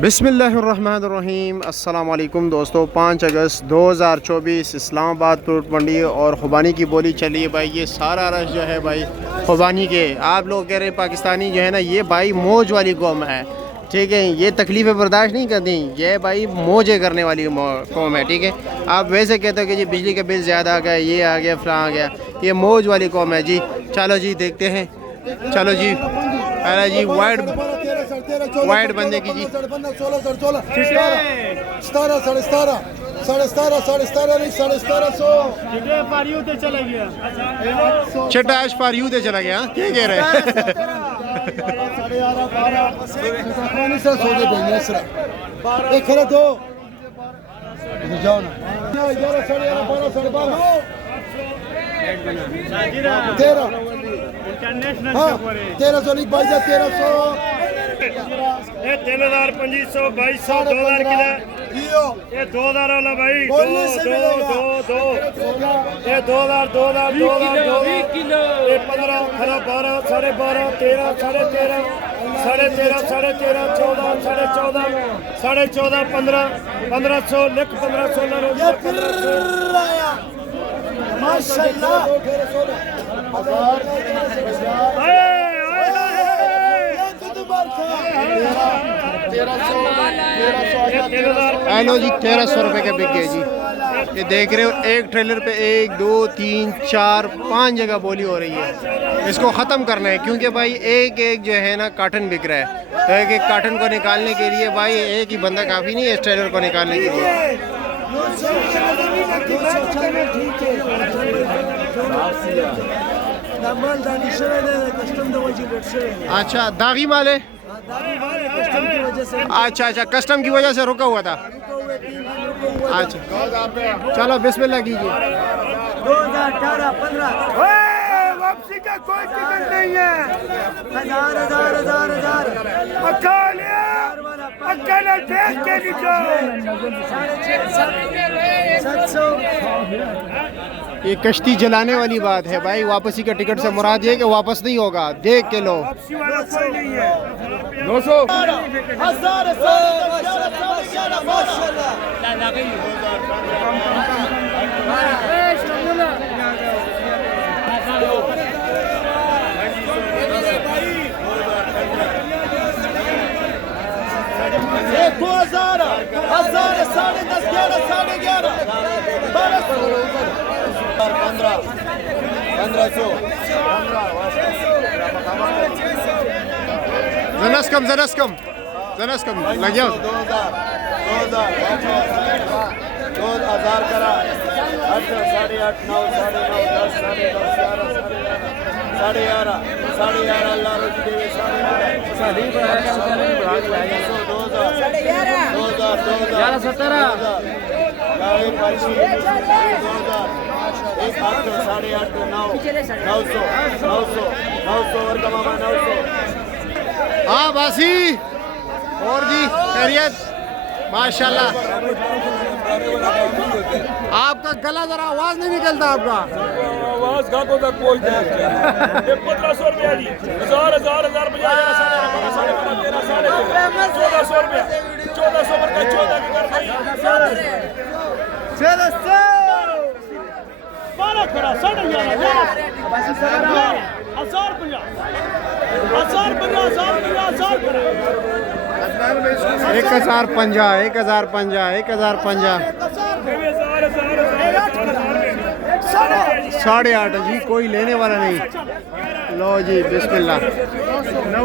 बिस्मिल्लाहिर्रहमानिर्रहीम। अस्सलाम वालेकुम दोस्तों। 5 अगस्त 2024 इस्लामाबाद फ्रूट मंडी और खुबानी की बोली चली है भाई। ये सारा रश जो है भाई खुबानी के, आप लोग कह रहे हैं पाकिस्तानी जो है ना, ये भाई मौज वाली कौम है, ठीक है। ये तकलीफ़ें बर्दाश्त नहीं करती, ये भाई मौजें करने वाली कौम है, ठीक है। आप वैसे कहते हो कि जी बिजली का बिल ज़्यादा आ गया, ये आ गया, फलां आ गया, ये मौज वाली कौम है जी। चलो जी देखते हैं, चलो जी। अरे जी वाइड बंदे की जी 1700 छठा फॉर यू चला गया। क्या कह रहे हैं? इंटरनेशनल 1300 ये 3500 2200 2000 किलो ये 2000 वाला भाई 2 ये 2000 किलो ये 15 12 12.5 13 13.5 13.5 13.5 14 14.5 15 1500 लिख 1500 माशाल्लाह। हेलो जी 1300 रुपये के बिक गए जी। ये देख रहे हो, एक ट्रेलर पे 1 2 3 4 5 जगह बोली हो रही है। इसको ख़त्म करना है क्योंकि भाई एक जो है ना कार्टन बिक रहा है, तो एक कार्टन को निकालने के लिए भाई एक ही बंदा काफ़ी नहीं है इस ट्रेलर को निकालने के लिए। अच्छा दागी माल है। अच्छा कस्टम की वजह से रुका हुआ था। अच्छा चलो बिस्मिल्लाह कीजिए। 2018-15 वापसी का कोई टिकट नहीं है। 1000 अकेले देश के नीचे 700। ये कश्ती जलाने वाली बात है भाई। वापसी का टिकट से मुराद ये कि वापस नहीं होगा, देख के लो। 900 2000 1500 Zanaskam लग जाओ। 2000 करा 8 8.5 9 9.5 10 11 अल्लाह रोजी देवे 900 हाँ बासी और जी खैरियत माशाल्लाह। आपका गला जरा आवाज नहीं निकलता, आपका आवाज गाको तक पहुंचता है। 1500 रुपया जी 1000 50 1400 रुपया 1400 पर 14 की कर भाई 12 खड़ा 11.5 1050 8.5 जी। कोई लेने वाला नहीं। लो जी बिस्मिल्लाह।